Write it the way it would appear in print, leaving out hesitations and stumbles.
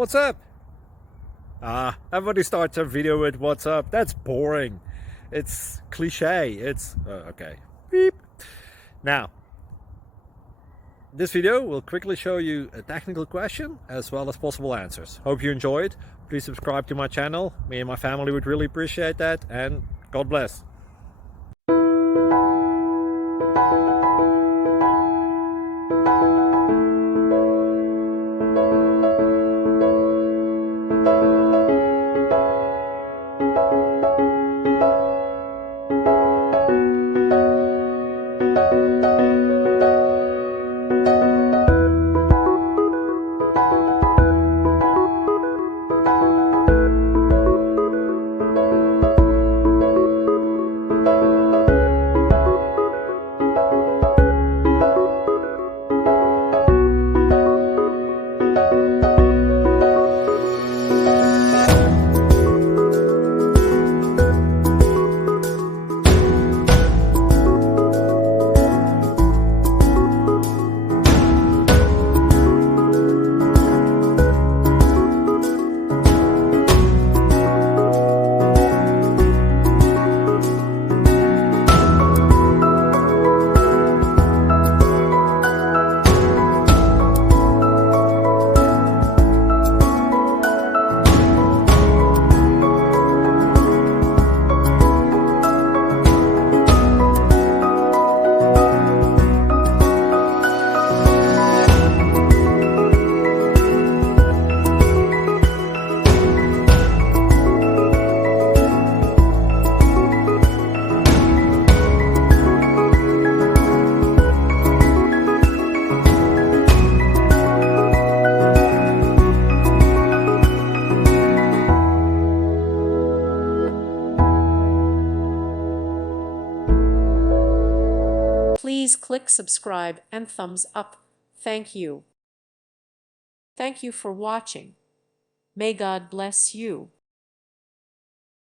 What's up? Everybody starts a video with what's up. That's boring. It's cliche. It's okay. Beep. Now, this video will quickly show you a technical question as well as possible answers. Hope you enjoyed. Please subscribe to my channel. Me and my family would really appreciate that, and God bless. Please click subscribe and thumbs up. Thank you. Thank you for watching. May God bless you.